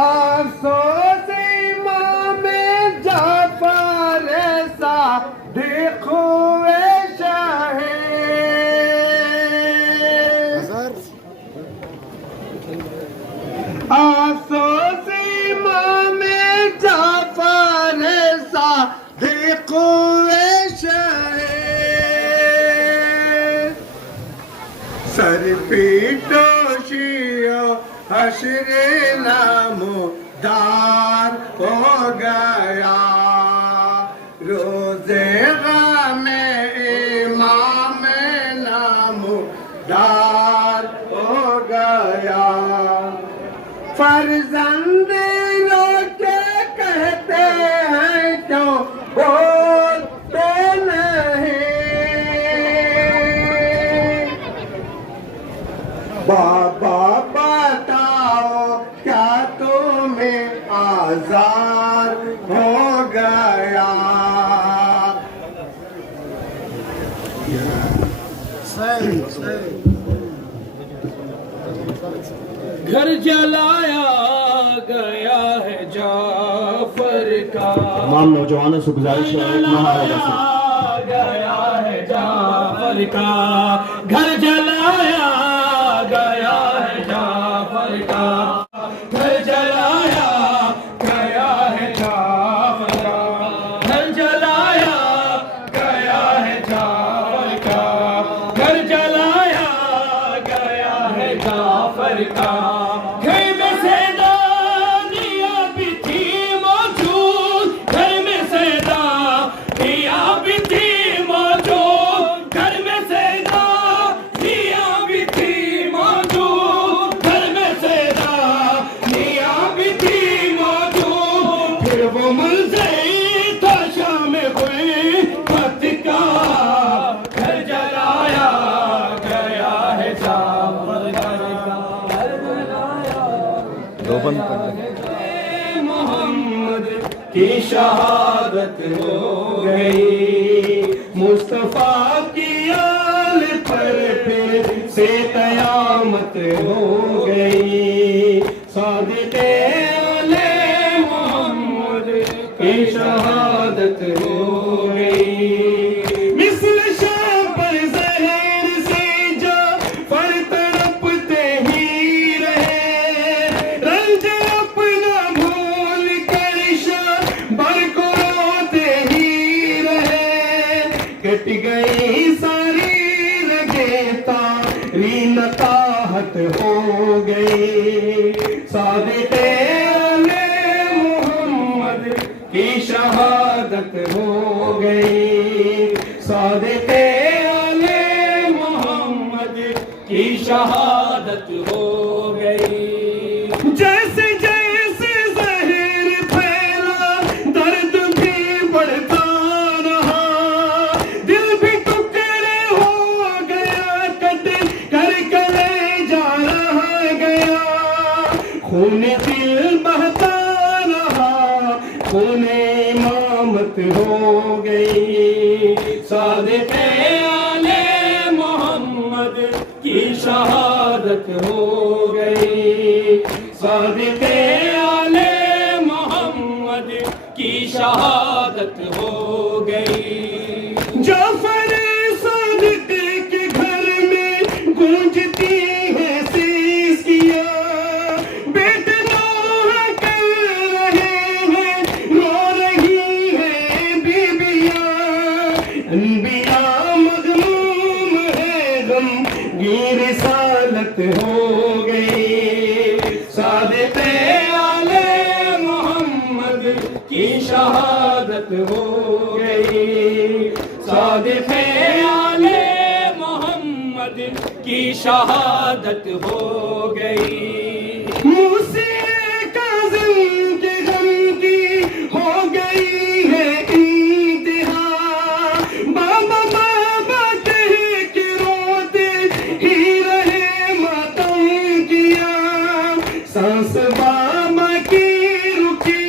افسوس امام جعفر صادق ہوئے شہید، افسوس امام جعفر صادق ہوئے شہید، سر پیٹو شیعہ حشر نمودار ہو گیا، روز غم امام نمودار ہو گیا، فرزند رو کے کہتے ہیں کیوں بولتے نہیں، بابا بتاؤ کیا تمہیں آزار ہو گیا، گھر جلایا گیا ہے جعفر کا، تمام نوجوانوں سے گزارش ہے جلایا گیا ہے جعفر کا، گھر جلایا گیا ہے جعفر کا، گھر جلایا گیا ہے جعفر کا، گھر جلایا گیا ہے جعفر کا، گھر جلایا گیا ہے جعفر کا، گھر میں سیدانیاں بھی تھی موجود، گھر میں سیدانیاں بھی تھی موجود، گھر میں سیدانیاں بھی تھی موجود، گھر میں سیدانیاں بھی تھی موجود، پھر وہ منظر تھا شام غربت کا، گھر جلایا گیا ہے جعفر کا، گھر جلایا محمد کی شہادت ہو گئی، مصطفیٰ کی آل پر پھر سے قیامت ہو گئی، صادق آل محمد کی شہادت ہو گئی، مثل شاہ پر زہر سے جعفر تڑپتے ہی رہے، رنج اپنا بھول کر شاہ بر کو روتے ہی رہے، کٹ گئی ساری رگیں تاری نکاہت ہو گئی، صادق آل محمد کی شہادت ہو گئی، صادق آل محمد کی شہادت ہو گئی، جیسے جیسے زہر پھیلا درد بھی بڑھتا رہا، دل بھی ٹکڑے ہو گیا، کٹ کر گلے جا رہا گیا، خون دل بہتا رہا، خون امامت ہو گئی، صادق آل محمد کی شہادت ہو گئی، صادق آل محمد کی شہادت ہو گئی، جعفر صادق کے گھر میں گونجتی ہے سیسکیاں، بیٹے نوح کر رہے ہیں، رو رہی ہیں بیبیاں، انبیاء مغموم ہے غم کی رسالت ہو گئی، صادق آل محمد کی شہادت ہو گئی، صادق آل محمد کی شہادت ہو گئی، موسیٰ کاظم کے غم کی ہو گئی ہے انتہا، بابا بابا کہہ کے روتے ہی رہے ماتم کیا، سانس بابا کی رکی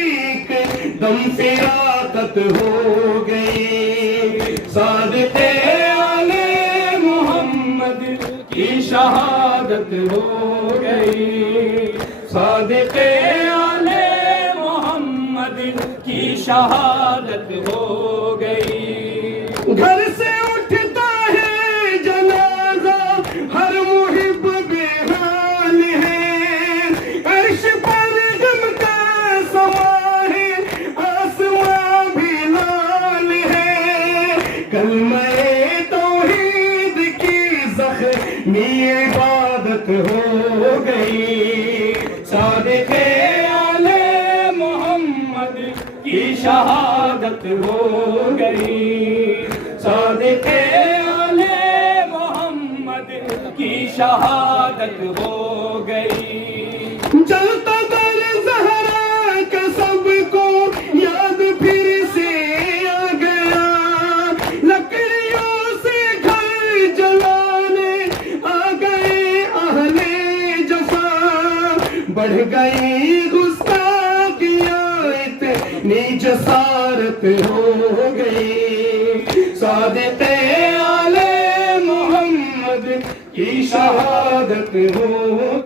دم فراقت ہو گئی، صادق آل محمد کی شہادت ہو گئی، صادق آل محمد کی شہادت ہو گئی گھر سے اٹھتا ہے جنازہ ہر محب بے حال ہے عرش پر غم کا سما ہے آسماں بھی لال ہے کلمہ توحید کی زخمی عبادت ہو گئی صادق آل محمد کی شہادت ہو گئی صادق آل محمد کی شہادت ہو گئی جلتا در زہرا کا سب کو یاد پھر سے آ گیا لکڑیوں سے گھر جلانے آ گئے اہل جفا بڑھ گئی گستاخیاں اتنی جسارت ہو گئی صادق آل محمد کی شہادت ہو